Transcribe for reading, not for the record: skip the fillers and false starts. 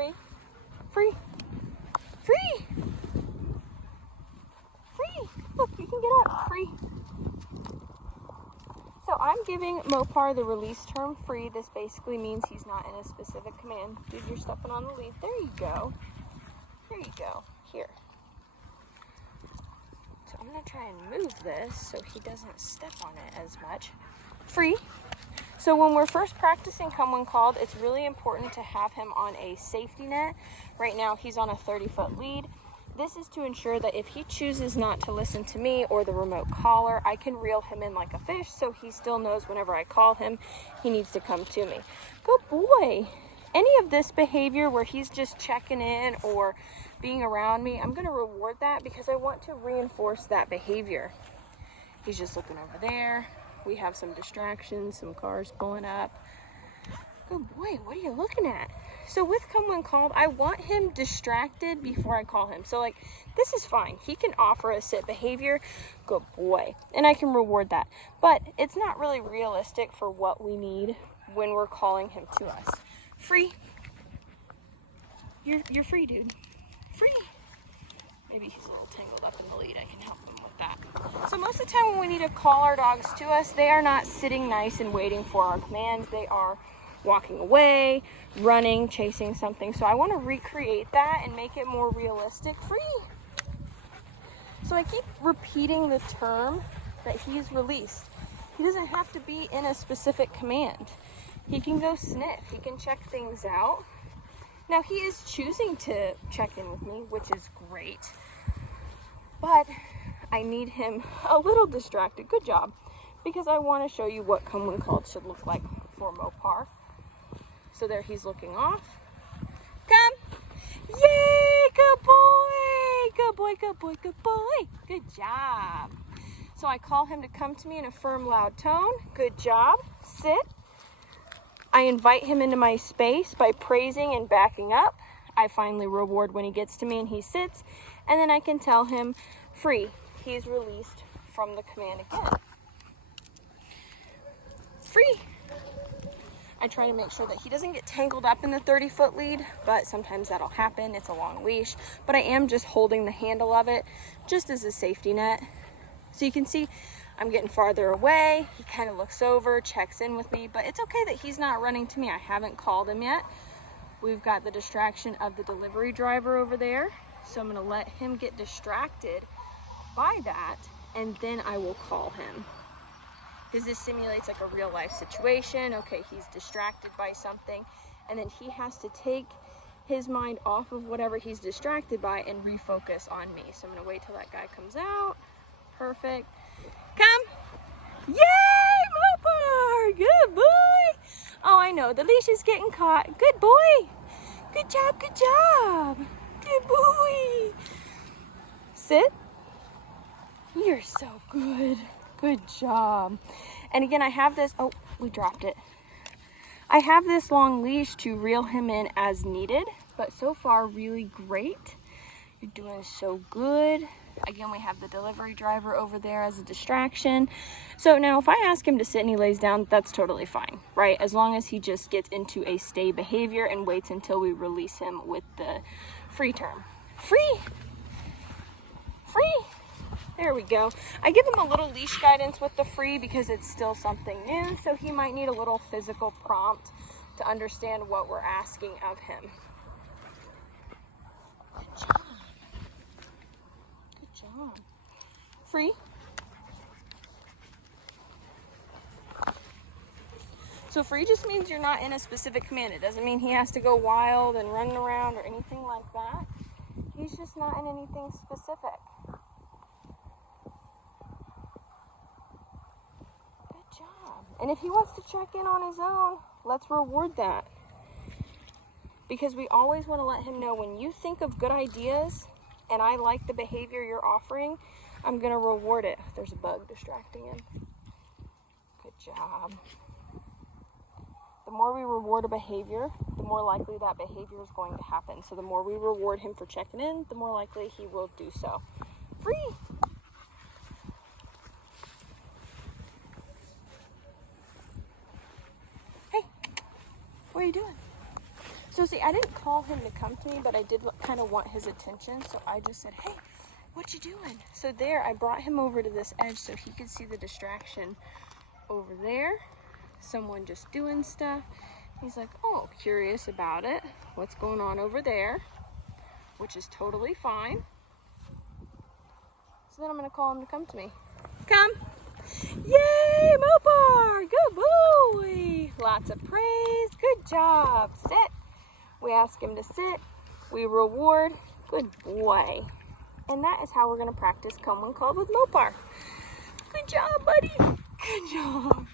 Free. Free. Free. Free. Look, you can get up. Free. So I'm giving Mopar the release term free. This basically means he's not in a specific command. Dude, you're stepping on the lead. There you go. There you go. Here. So I'm going to try and move this so he doesn't step on it as much. Free. So when we're first practicing come when called, it's really important to have him on a safety net. Right now he's on a 30-foot lead. This is to ensure that if he chooses not to listen to me or the remote caller, I can reel him in like a fish so he still knows whenever I call him, he needs to come to me. Good boy. Any of this behavior where he's just checking in or being around me, I'm going to reward that because I want to reinforce that behavior. He's just looking over there. We have some distractions, some cars pulling up. Good boy, what are you looking at? So with come when called, I want him distracted before I call him. So like, this is fine. He can offer a sit behavior. Good boy. And I can reward that. But it's not really realistic for what we need when we're calling him to us. Free. You're free, dude. Free. Maybe he's a little tangled up in the lead. I can help him with that. So most of the time when we need to call our dogs to us, they are not sitting nice and waiting for our commands. They are walking away, running, chasing something. So I want to recreate that and make it more realistic. Free. So I keep repeating the term that he's released. He doesn't have to be in a specific command. He can go sniff. He can check things out. Now he is choosing to check in with me, which is great. But I need him a little distracted. Good job. Because I want to show you what come when called should look like for Mopar. So there he's looking off. Come. Yay, good boy. Good boy, good boy, good boy. Good job. So I call him to come to me in a firm, loud tone. Good job. Sit. I invite him into my space by praising and backing up. I finally reward when he gets to me and he sits. And then I can tell him, free. He's released from the command again. Free. I try to make sure that he doesn't get tangled up in the 30-foot lead, but sometimes that'll happen. It's a long leash, but I am just holding the handle of it just as a safety net. So you can see I'm getting farther away. He kind of looks over, checks in with me, but it's okay that he's not running to me. I haven't called him yet. We've got the distraction of the delivery driver over there. So I'm gonna let him get distracted by that, and then I will call him. Because this simulates like a real life situation. Okay, he's distracted by something, and then he has to take his mind off of whatever he's distracted by and refocus on me. So I'm gonna wait till that guy comes out. Perfect. Come. Yay, Mopar! Good boy. Oh, I know, the leash is getting caught. Good boy. Good job, good job. Good boy. Sit. You're so good. Good job. And again, I have this, oh, we dropped it. I have this long leash to reel him in as needed, but so far really great. You're doing so good. Again, we have the delivery driver over there as a distraction. So now if I ask him to sit and he lays down, that's totally fine, right? As long as he just gets into a stay behavior and waits until we release him with the free term. Free. Free. There we go. I give him a little leash guidance with the free because it's still something new, so he might need a little physical prompt to understand what we're asking of him. Good job. Good job. Free. So free just means you're not in a specific command. It doesn't mean he has to go wild and running around or anything like that. He's just not in anything specific. And if he wants to check in on his own, let's reward that. Because we always want to let him know when you think of good ideas and I like the behavior you're offering, I'm going to reward it. There's a bug distracting him. Good job. The more we reward a behavior, the more likely that behavior is going to happen. So the more we reward him for checking in, the more likely he will do so. Free. What are you doing? So see, I didn't call him to come to me, but I did kind of want his attention. So I just said, hey, what you doing? So there, I brought him over to this edge so he could see the distraction over there. Someone just doing stuff. He's like, oh, curious about it. What's going on over there? Which is totally fine. So then I'm gonna call him to come to me. Come. Yay, Mopar, good boy. Lots of praise, good job. Sit. We ask him to sit. We reward, good boy. And that is how we're gonna practice come when called with Mopar. Good job, buddy. Good job.